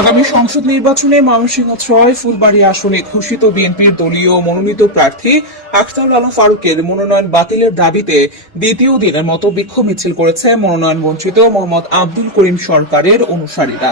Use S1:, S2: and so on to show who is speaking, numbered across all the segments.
S1: আগামী সংসদ নির্বাচনে ময়মনসিংহ ছয় ফুলবাড়ি আসনে ঘোষিত বিএনপির দলীয় মনোনীত প্রার্থী আখতার আলম ফারুকের মনোনয়ন বাতিলের দাবিতে দ্বিতীয় দিনের মতো বিক্ষোভ মিছিল করেছে মনোনয়ন বঞ্চিত মোহাম্মদ আব্দুল করিম সরকারের অনুসারীরা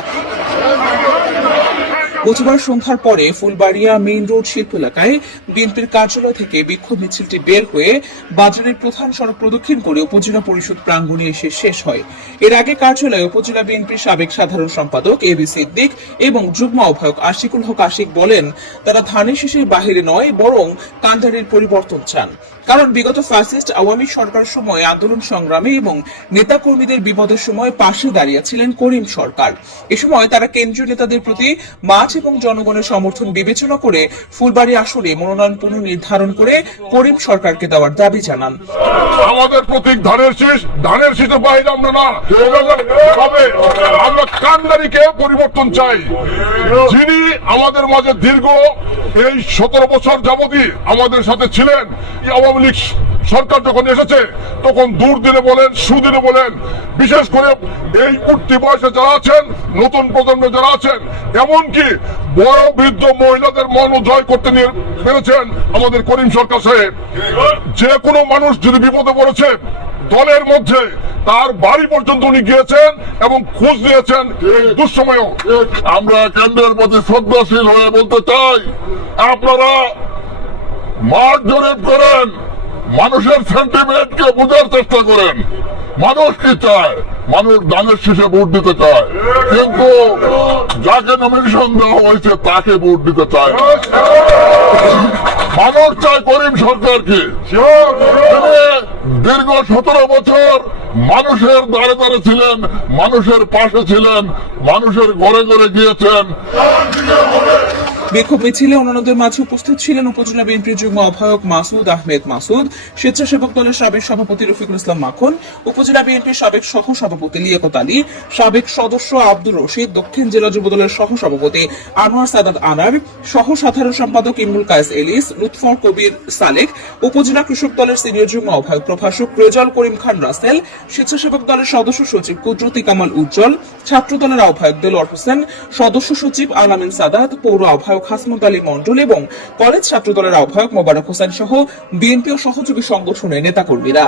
S1: বুধবার সন্ধ্যার পরে ফুলবাড়িয়া মেইন রোড শিল্প এলাকায় বিএনপির কার্যালয় থেকে বিক্ষোভ মিছিলটি বের হয়ে বাজারের প্রধান সড়ক প্রদক্ষিণ করে উপজেলা পরিষদ প্রাঙ্গণে এসে শেষ হয় এর আগে কার্যালয়ে উপজেলা বিএনপির সাবেক সাধারণ সম্পাদক এ বি সিদ্দিক এবং যুগ্ম আহ্বায়ক আশিকুল হক আশিক বলেন তারা ধানের শেষের বাহিরে নয় বরং কান্দারের পরিবর্তন চান কারণ বিগত ফ্যাসিস্ট আওয়ামী সরকার সময় আন্দোলন সংগ্রামে এবং নেতাকর্মীদের বিপদের সময় পাশে দাঁড়িয়েছিলেন করিম সরকার এ সময় তারা কেন্দ্রীয় নেতাদের প্রতি মাছ মাঠ এবং জনগণের সমর্থন বিবেচনা করে ফুলবাড়ি আসলে মনোনয়ন পুনর্নির্ধারণ করে করিম সরকারকে দেওয়ার দাবি জানান
S2: আমাদের প্রতীক ধানের শীষ ধানের শীষে বাইরে আমরা না আমরা কান্দারিকে পরিবর্তন চাই যিনি আমাদের মাঝে দীর্ঘ এই সতেরো বছর যাবতীয় আমাদের সাথে ছিলেন আওয়ামী লীগ সরকার যখন এসেছে তখন দূর দিনে বলেন সুদিনে বলেন বিশেষ করে এই উঠতি বয়সে যারা আছেন নতুন প্রজন্মে যারা আছেন এমনকি বড় বৃদ্ধ মহিলাদের মন জয় করতে নিয়ে পেরেছেন আমাদের করিম সরকার সাহেব যে কোনো মানুষ যদি বিপদে পড়েছে দলের মধ্যে তার বাড়ি পর্যন্ত উনি গিয়েছেন এবং খোঁজ নিয়েছেন এই দুঃসময়েও আমরা কেন্দ্রের প্রতি শ্রদ্ধাশীল হয়ে বলতে চাই আপনারা মাঠ জরিপ করেন মানুষের সেন্টিমেন্টকে বোঝার চেষ্টা করেন মানুষ কি চায় মানুষ দানের শেষে ভোট দিতে চায় কিন্তু যাকে নমিনেশন দেওয়া হয়েছে তাকে ভোট দিতে চায় মানুষ চায় করিম সরকারকে দীর্ঘ সতেরো বছর মানুষের দ্বারে দাঁড়ে ছিলেন মানুষের পাশে ছিলেন মানুষের ঘরে ঘরে গিয়েছেন
S1: বিক্ষোভ মিছিলে অন্যান্যদের মাঝে উপস্থিত ছিলেন উপজেলা বিএনপির যুগ্ম আহ্বায়ক মাসুদ আহমেদ মাসুদ স্বেচ্ছাসেবক দলের সাবেক সভাপতি রফিকুল ইসলাম মাখন উপজেলা বিএনপির সাবেক সহ সভাপতি লিয়াকত আলী সাবেক সদস্য আব্দুর রশিদ দক্ষিণ জেলা সহ সভাপতি আনোয়ার সাদাত আনার সহ সাধারণ সম্পাদক ইমরুল কায়েস এলিস লুৎফর কবির সালেক উপজেলা কৃষক দলের সিনিয়র যুগ্ম আহ্বায়ক প্রভাষক প্রজল করিম খান রাসেল স্বেচ্ছাসেবক দলের সদস্য সচিব কুদরতি কামাল উজ্জ্বল ছাত্র দলের আহ্বায়ক দেলোয়ার হোসেন সদস্য সচিব আলামিন সাদাত পৌর আহ্বায়ক আহ্বায়ক হাসমত আলী মন্ডল এবং কলেজ ছাত্রদলের আহ্বায়ক মোবারক হোসেন সহ বিএনপি ও সহযোগী সংগঠনের নেতাকর্মীরা